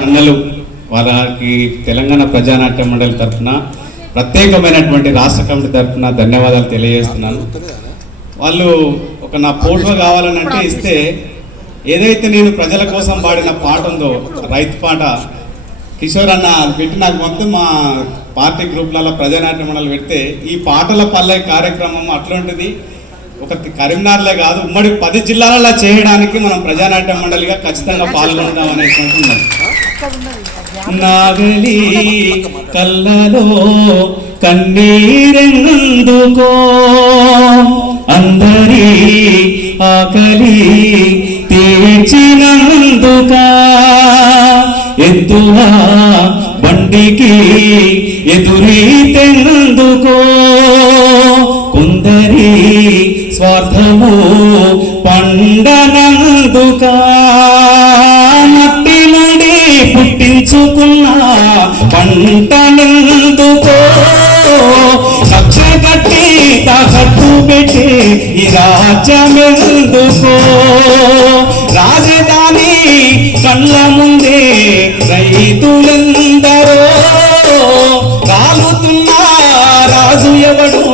అన్నలు వాళ్ళకి తెలంగాణ ప్రజానాట్య మండలి తరఫున ప్రత్యేకమైనటువంటి రాష్ట్ర కమిటీ తరఫున ధన్యవాదాలు తెలియజేస్తున్నాను. వాళ్ళు ఒక నా ఫోటో కావాలని అంటే ఇస్తే ఏదైతే నేను ప్రజల కోసం పాడిన పాట ఉందో రైతు పాట కిషోర్ అన్న పెట్టి నాకు మొత్తం మా పార్టీ గ్రూప్లలో ప్రజానాట్య మండలి పెడితే ఈ పాటల పల్లె కార్యక్రమం అట్లాంటిది ఒక కరీంనగర్లే కాదు ఉమ్మడి 10 జిల్లాలలో చేయడానికి మనం ప్రజానాట్య మండలిగా ఖచ్చితంగా పాల్గొంటాం అనేటువంటి నాగలి కళ్ళలో కన్నీరెందుకో అందరి ఆకలి తీర్చినందుక ఎద్దుల బండికి ఎదురీతెందుకో కొందరి స్వార్థము పండనందుక మట్టి నుండి పుట్టించుకున్న పంటనందుకో కక్ష కట్టి తాకట్టు పెట్టి ఈ రాజ్యమెందుకో రాజధాని కళ్ళ ముందే రైతులందరూ కాలుతున్న రాజు ఎవడు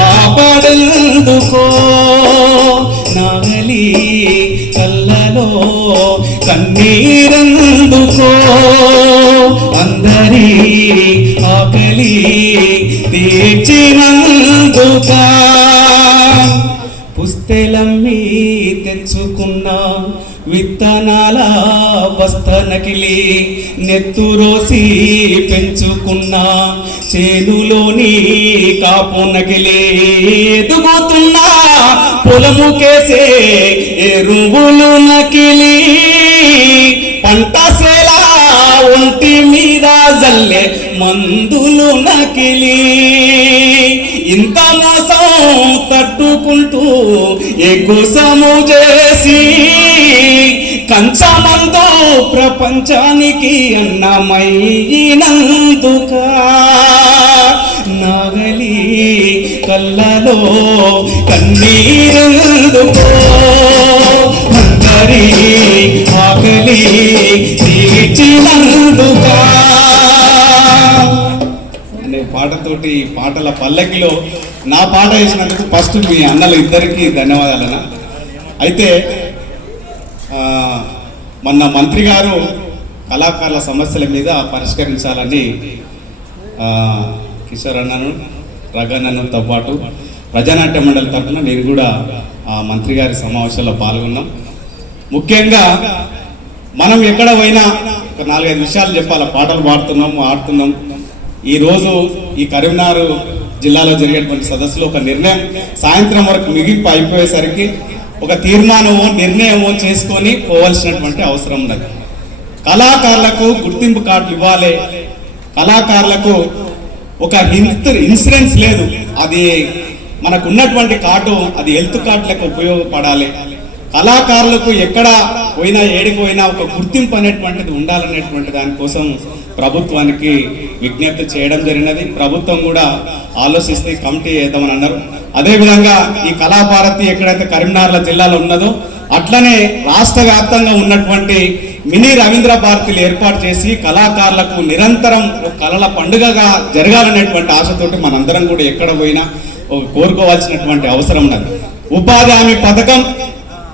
ఆపడెందుకో నాగలి కళ్ళలో కన్నీరెందుకో అందరి ఆకలి తీర్చినందుక పుస్తెలమ్మి తెచ్చుకున్న విత్తనాల బస్తనకిలి నెత్తురోసి పెంచుకున్న చేనులోని కాపునకిలి ఎదుగుతున్న పొలముకేసే ఎరువులు నకిలి పంట సేల ఒంటి మీద జల్లే మందులు నకిలి ఇంత మోసం తట్టుకుంటూ ఎగుసము చేసి కంచమంతో ప్రపంచానికి అన్నమయ్యినందుక నాగలి కళ్ళలో కన్నీరెందుకో అందరి ఆకలి తీర్చినందుక అనే పాటతోటి పాటల పల్లకిలో నా పాట వేసినందుకు ఫస్ట్ మీ అన్నలు ఇద్దరికి ధన్యవాదాలన్న. అయితే మొన్న మంత్రి గారు కళాకారుల సమస్యల మీద పరిష్కరించాలని కిషోర్ అన్నను రఘన్నతో పాటు ప్రజానాట్య మండలి తరఫున నేను కూడా ఆ మంత్రి గారి సమావేశంలో పాల్గొన్నాం. ముఖ్యంగా మనం ఎక్కడ పోయినా ఒక 4-5 విషయాలు చెప్పాలి. పాటలు పాడుతున్నాం ఆడుతున్నాం. ఈరోజు ఈ కరీంనగర్ జిల్లాలో జరిగేటువంటి సదస్సులో ఒక నిర్ణయం సాయంత్రం వరకు మిగిలిపు అయిపోయేసరికి ఒక తీర్మానమో నిర్ణయమో చేసుకొని పోవాల్సినటువంటి అవసరం ఉన్నది. కళాకారులకు గుర్తింపు కార్డులు ఇవ్వాలి. కళాకారులకు ఒక ఇన్సూరెన్స్ లేదు. అది మనకు ఉన్నటువంటి కార్డు అది హెల్త్ కార్డులకు ఉపయోగపడాలి. కళాకారులకు ఎక్కడ పోయినా ఏడికి పోయినా ఒక గుర్తింపు అనేటువంటిది ఉండాలనేటువంటి దానికోసం ప్రభుత్వానికి విజ్ఞప్తి చేయడం జరిగినది. ప్రభుత్వం కూడా ఆలోచిస్తే కమిటీ వేద్దామని అన్నారు. అదేవిధంగా ఈ కళాభారతి ఎక్కడైతే కరీంనగర్ జిల్లాలో ఉన్నదో అట్లనే రాష్ట్ర వ్యాప్తంగా ఉన్నటువంటి మినీ రవీంద్ర భారతిలు ఏర్పాటు చేసి కళాకారులకు నిరంతరం కళల పండుగగా జరగాలనేటువంటి ఆశతోటి మనందరం కూడా ఎక్కడ పోయినా కోరుకోవాల్సినటువంటి అవసరం ఉన్నది. ఉపాధి హామీ పథకం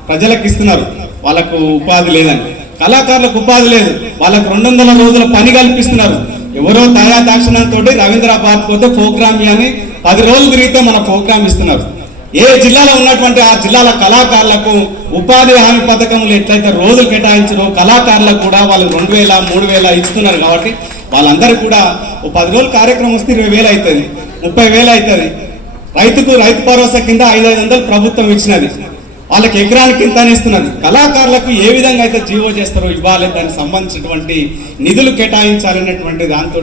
ప్రజలకు ఇస్తున్నారు, వాళ్ళకు ఉపాధి లేదని. కళాకారులకు ఉపాధి లేదు, వాళ్ళకు 200 రోజుల పని కల్పిస్తున్నారు. ఎవరో దయాదాక్షిణ్యంతో రవీంద్ర భారత్ పోతే ప్రోగ్రామ్ అని 10 రోజులు తిరిగితే మన ప్రోగ్రామ్ ఇస్తున్నారు. ఏ జిల్లాలో ఉన్నటువంటి ఆ జిల్లాల కళాకారులకు ఉపాధి హామీ పథకంలో ఎట్లయితే రోజులు కేటాయించారో కళాకారులకు కూడా వాళ్ళు 2000, 3000 ఇస్తున్నారు. కాబట్టి వాళ్ళందరికీ కూడా 10 రోజుల కార్యక్రమం వస్తే 20,000 అవుతుంది, 30,000 అవుతుంది. రైతుకు రైతు భరోసా కింద 500 ప్రభుత్వం ఇచ్చినది, వాళ్ళకి ఎకరానికి ఇంత ఇస్తున్నది. కళాకారులకు ఏ విధంగా అయితే జీవో చేస్తారో ఇవ్వాలి, దానికి సంబంధించినటువంటి నిధులు కేటాయించాలనేటువంటి దాంతో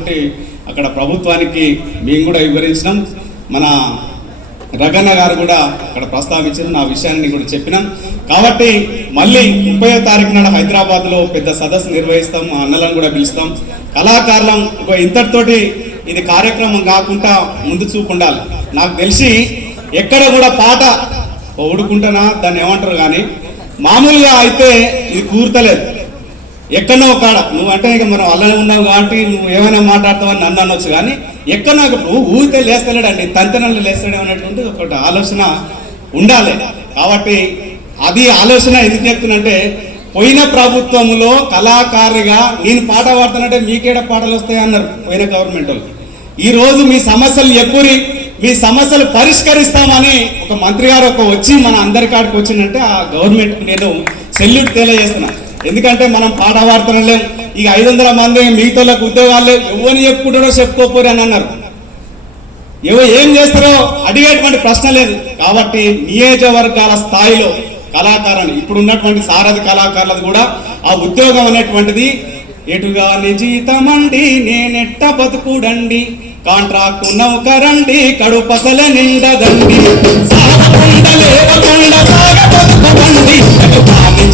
అక్కడ ప్రభుత్వానికి మేము కూడా వివరించినాం. మన రఘన్న గారు కూడా అక్కడ ప్రస్తావించారు, నా విషయాన్ని కూడా చెప్పినాం. కాబట్టి మళ్ళీ 30వ తారీఖు నాడు హైదరాబాద్లో పెద్ద సదస్సు నిర్వహిస్తాం, మా అన్నలను కూడా పిలుస్తాం. కళాకారులం ఇంతటితోటి ఇది కార్యక్రమం కాకుండా ముందు చూపు ఉండాలి. నాకు తెలిసి ఎక్కడ కూడా పాట ఓడుకుంటున్నా దాన్ని ఏమంటారు కానీ మామూలుగా అయితే ఇది కూర్తలేదు. ఎక్కడో కాడ నువ్వు అంటే ఇక మనం అలానే ఉన్నావు కాబట్టి నువ్వు ఏమైనా మాట్లాడతావని నన్ను అనొచ్చు, కానీ ఎక్కడో నువ్వు ఊరితే లేస్తలేడండి, తంతనలు లేస్తాడు అనేటువంటి ఒకటి ఆలోచన ఉండాలి. కాబట్టి అది ఆలోచన ఎందుకు చెప్తున్నంటే, పోయిన ప్రభుత్వంలో కళాకారుగా నేను పాట పాడుతానంటే మీకేడ పాటలు వస్తాయి అన్నారు పోయిన గవర్నమెంట్ వాళ్ళు. ఈరోజు మీ సమస్యలు ఎప్పురి మీ సమస్యలు పరిష్కరిస్తామని ఒక మంత్రి గారు వచ్చి మన అందరి కాడికి వచ్చిందంటే ఆ గవర్నమెంట్కి నేను సెల్యూట్ తెలియజేస్తున్నా. ఎందుకంటే మనం పాట పాడుతున్నాం, ఇక 500 మంది మిగతాలకు ఉద్యోగాలు ఎవరిని చెప్పుకుంటారో చెప్పుకోపోరు అని అన్నారు. ఏం చేస్తారో అడిగేటువంటి ప్రశ్న లేదు. కాబట్టి నియోజకవర్గాల స్థాయిలో కళాకారులు ఇప్పుడు ఉన్నటువంటి సారథి కళాకారులది కూడా ఆ ఉద్యోగం అనేటువంటిది ఎటుగా జీతమండి నేనెట్ట బతుకుడండి, కాంట్రాక్టు నౌకరండి కడుపసల నిండదండి, లేవకుండా సాగబతుకుడండి,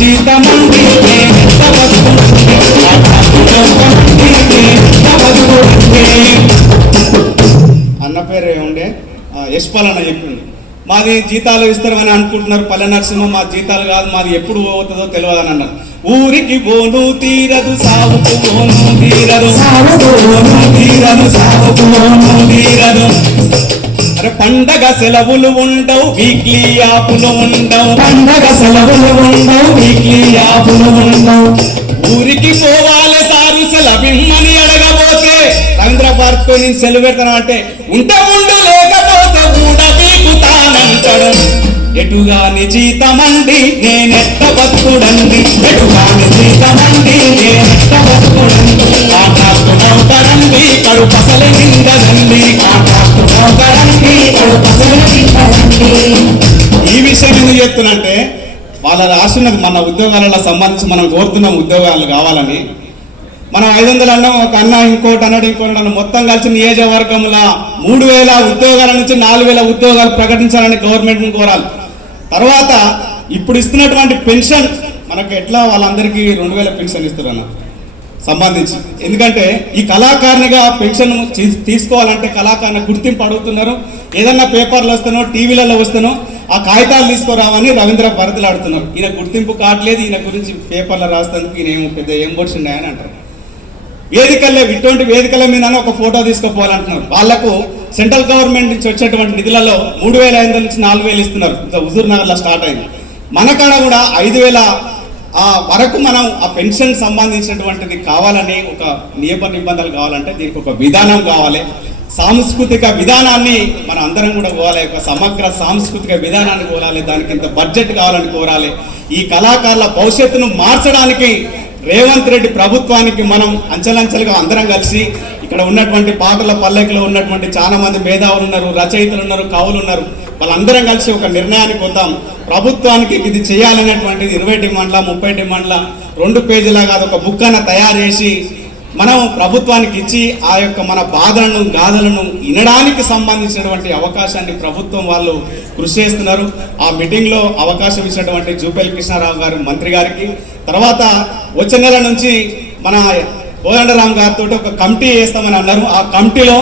జీతమండి నేనెట్ట బతుకుడండి, కాంట్రాక్టు నౌకరండి నేనెట్ట బతుకుడండి. అన్న పేరు ఏముండే యశ్పాల్ అన్న చెప్పింది, మాది జీతాలు ఇస్తారని అనుకుంటున్నారు పల్లె నరసింహ, మా జీతాలు కాదు, మాది ఎప్పుడు పోతుందో తెలియదు అని అన్నారు. ఊరికి పోను తీరదు సాగుకు పోను తీరదు, తీరదు సాగుకు పోను తీరదు. అరే పండగ సెలవులు ఉండవు వీక్లీ యాపులు ఉండవు, పండగ సెలవులు ఉండవు వీక్లీ యాపులు ఉండవు. ఊరికి పోవాలి సారు సెలవిమ్మని అడగబోతే రవీంద్రభారత్ తో నేను సెలవు పెడతాను అంటే ఉంటే ఉండు లేకపోతే కూడా వీకుతానంటాడు. ఎటుగాని జీతమండి నేనెట్ట బతుకుడండి, ఎటుగాని జీతమండి నేనెట్ట బతుకుడండి, కాంట్రాక్టు నౌకరండి కడుపసల నిండదండి, కాంట్రాక్టు నౌకరండి కడుపసల నిండదండి. ఈ విషయం ఎందుకు చెప్తున్నంటే వాళ్ళ రాస్తున్నది మన ఉద్యోగాలలో సంబంధించి మనం కోరుతున్నాం ఉద్యోగాలు కావాలని. మనం 500 అన్నాం, ఒక అన్న ఇంకోటి అన్నాడు ఇంకోటి అన్నాడు, మొత్తం కలిసి నియోజకవర్గంలో 3000 ఉద్యోగాల నుంచి 4000 ఉద్యోగాలు ప్రకటించాలని గవర్నమెంట్ కోరాలి. తర్వాత ఇప్పుడు ఇస్తున్నటువంటి పెన్షన్ మనకు ఎట్లా వాళ్ళందరికీ 2000 పెన్షన్ ఇస్తారన్న సంబంధించి. ఎందుకంటే ఈ కళాకారునిగా పెన్షన్ తీసుకోవాలంటే కళాకారుని గుర్తింపు అడుగుతున్నారు. ఏదన్నా పేపర్లు వస్తానో టీవీలలో వస్తానో ఆ కాగితాలు తీసుకురావని రవీంద్ర భరతులు ఆడుతున్నారు. ఈయన గుర్తింపు కావట్లేదు, ఈయన గురించి పేపర్లో రాస్తానికి ఈయన ఏమో పెద్ద ఏం పొడిచిండాయని అంటారు. వేదికల్లో ఇటువంటి వేదికల మీద ఒక ఫోటో తీసుకుపోవాలంటున్నారు. వాళ్లకు సెంట్రల్ గవర్నమెంట్ నుంచి వచ్చేటువంటి నిధులలో 3500 నుంచి 4000 ఇస్తున్నారు. హుజూర్ నగర్లో స్టార్ట్ అయింది. మన కాడ కూడా 5000 వరకు మనం ఆ పెన్షన్ సంబంధించినటువంటిది కావాలని ఒక నియమ నిబంధనలు కావాలంటే దీనికి ఒక విధానం కావాలి, సాంస్కృతిక విధానాన్ని మనం అందరం కూడా కోరాలి, ఒక సమగ్ర సాంస్కృతిక విధానాన్ని కోరాలి, దానికి ఇంత బడ్జెట్ కావాలని కోరాలి. ఈ కళాకారుల భవిష్యత్తును మార్చడానికి రేవంత్ రెడ్డి ప్రభుత్వానికి మనం అంచెలంచెలుగా అందరం కలిసి ఇక్కడ ఉన్నటువంటి పాటల పల్లెకిలో ఉన్నటువంటి చాలా మంది మేధావులు ఉన్నారు, రచయితలు ఉన్నారు, కవులు ఉన్నారు, వాళ్ళందరం కలిసి ఒక నిర్ణయానికి వద్దాం. ప్రభుత్వానికి ఇది చేయాలనేటువంటిది 20 డిమాండ్ల 30 డిమాండ్ల 2 పేజీలా కాదు, ఒక బుక్ అన్న తయారు చేసి మనం ప్రభుత్వానికి ఇచ్చి ఆ యొక్క మన బాధలను గాథలను వినడానికి సంబంధించినటువంటి అవకాశాన్ని ప్రభుత్వం వాళ్ళు కృషి చేస్తున్నారు. ఆ మీటింగ్లో అవకాశం ఇచ్చినటువంటి జూపల్లి కృష్ణారావు గారు మంత్రి గారికి, తర్వాత వచ్చే నెల నుంచి మన కోదండరామ్ గారితో ఒక కమిటీ వేస్తామని అన్నారు. ఆ కమిటీలో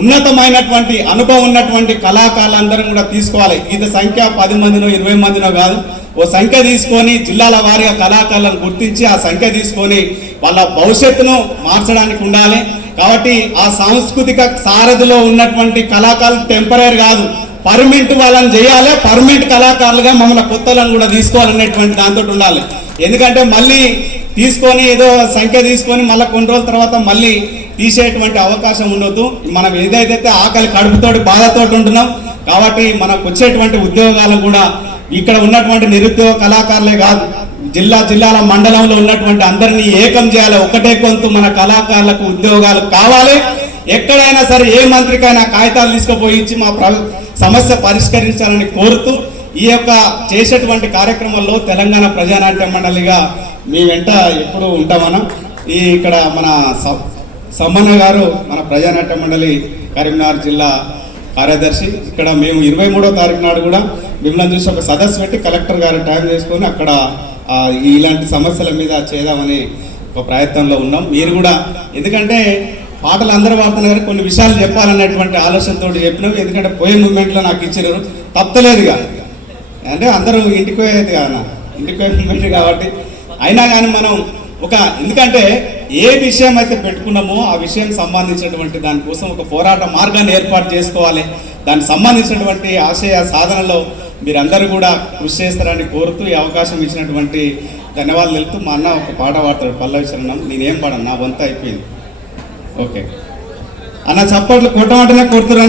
ఉన్నతమైనటువంటి అనుభవం ఉన్నటువంటి కళాకారులందరం కూడా తీసుకోవాలి. ఇది సంఖ్య 10 మందినో 20 మందినో కాదు, ఓ సంఖ్య తీసుకొని జిల్లాల వారీగా కళాకారులను గుర్తించి ఆ సంఖ్య తీసుకొని వాళ్ళ భవిష్యత్తును మార్చడానికి ఉండాలి. కాబట్టి ఆ సాంస్కృతిక సారథిలో ఉన్నటువంటి కళాకారులు టెంపరీ కాదు, పర్మనెంట్ వాళ్ళని చేయాలి, పర్మనెంట్ కళాకారులుగా మమ్మల్ని కొత్తలను కూడా తీసుకోవాలనేటువంటి దాంతో ఉండాలి. ఎందుకంటే మళ్ళీ తీసుకొని ఏదో సంఖ్య తీసుకొని మళ్ళీ కొన్ని రోజుల తర్వాత మళ్ళీ తీసేటువంటి అవకాశం ఉండొద్దు. మనం ఏదైతే ఆకలి కడుపుతోటి బాధతోటి ఉంటున్నాం కాబట్టి మనకు వచ్చేటువంటి ఉద్యోగాలు కూడా ఇక్కడ ఉన్నటువంటి నిరుద్యోగ కళాకారులే కాదు, జిల్లాల మండలంలో ఉన్నటువంటి అందరినీ ఏకం చేయాలి. ఒకటే కొంత మన కళాకారులకు ఉద్యోగాలు కావాలి. ఎక్కడైనా సరే ఏ మంత్రికైనా కాగితాలు తీసుకుపోయి ఇచ్చి మా సమస్య పరిష్కరించాలని కోరుతూ ఈ యొక్క చేసేటువంటి కార్యక్రమంలో తెలంగాణ ప్రజానాట్య మండలిగా మీ వెంట ఎప్పుడు ఉంటామన్నా. ఇక్కడ మన సమ్మన్న గారు మన ప్రజానాట్య మండలి కరీంనగర్ జిల్లా కార్యదర్శి. ఇక్కడ మేము 23వ తారీఖు నాడు కూడా మిమ్మల్ని చూసి ఒక సదస్సు పెట్టి కలెక్టర్ గారు టైం చేసుకొని అక్కడ ఇలాంటి సమస్యల మీద చేద్దామని ఒక ప్రయత్నంలో ఉన్నాం. మీరు కూడా ఎందుకంటే పాటలు అందరూ పాడుతున్నారు, కొన్ని విషయాలు చెప్పాలనేటువంటి ఆలోచనతో చెప్పినాం. ఎందుకంటే పోయే మూమెంట్లో నాకు ఇచ్చారు, తప్పలేదుగా, అంటే అందరూ ఇంటికి పోయేది కాదు, ఇంటికి పోయే మూమెంట్ కాబట్టి అయినా కానీ మనం ఒక ఎందుకంటే ఏ విషయం అయితే పెట్టుకున్నామో ఆ విషయం సంబంధించినటువంటి దానికోసం ఒక పోరాట మార్గాన్ని ఏర్పాటు చేసుకోవాలి. దానికి సంబంధించినటువంటి ఆశయ సాధనలో మీరందరూ కూడా కృషి చేస్తారని కోరుతూ ఈ అవకాశం ఇచ్చినటువంటి ధన్యవాదాలు తెలుపుతూ మా అన్న ఒక పాట పాడతాడు పల్లవి శరణం. నేనేం పాడను, నా వంత అయిపోయింది. ఓకే అన్న చప్పట్లు కొట్టమంటేనే కొడుతున్నా